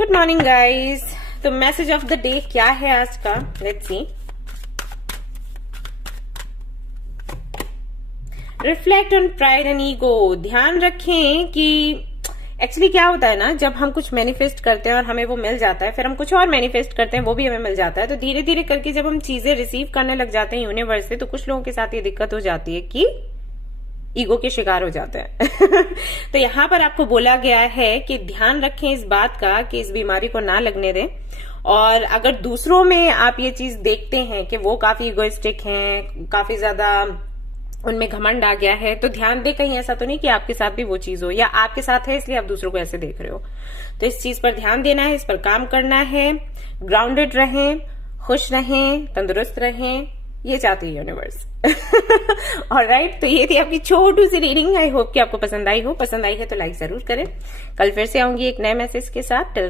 Good morning guys. तो message of the day क्या है आज का, let's see. Reflect on pride and ego. ध्यान रखें कि एक्चुअली क्या होता है ना, जब हम कुछ मैनिफेस्ट करते हैं और हमें वो मिल जाता है, फिर हम कुछ और मैनिफेस्ट करते हैं, वो भी हमें मिल जाता है। तो धीरे धीरे करके जब हम चीजें रिसीव करने लग जाते हैं यूनिवर्स से, तो कुछ लोगों के साथ ये दिक्कत हो जाती है कि ईगो के शिकार हो जाते हैं। तो यहाँ पर आपको बोला गया है कि ध्यान रखें इस बात का कि इस बीमारी को ना लगने दें। और अगर दूसरों में आप ये चीज देखते हैं कि वो काफी इगोइस्टिक हैं, काफी ज्यादा उनमें घमंड आ गया है, तो ध्यान दे कहीं ऐसा तो नहीं कि आपके साथ भी वो चीज हो, या आपके साथ है इसलिए आप दूसरों को ऐसे देख रहे हो। तो इस चीज पर ध्यान देना है, इस पर काम करना है। ग्राउंडेड रहें, खुश रहें, तंदुरुस्त रहें, ये चाहती है यूनिवर्स। ऑलराइट, तो ये थी आपकी छोटी सी रीडिंग। आई होप कि आपको पसंद आई हो। पसंद आई है तो लाइक जरूर करें। कल फिर से आऊंगी एक नए मैसेज के साथ। टिल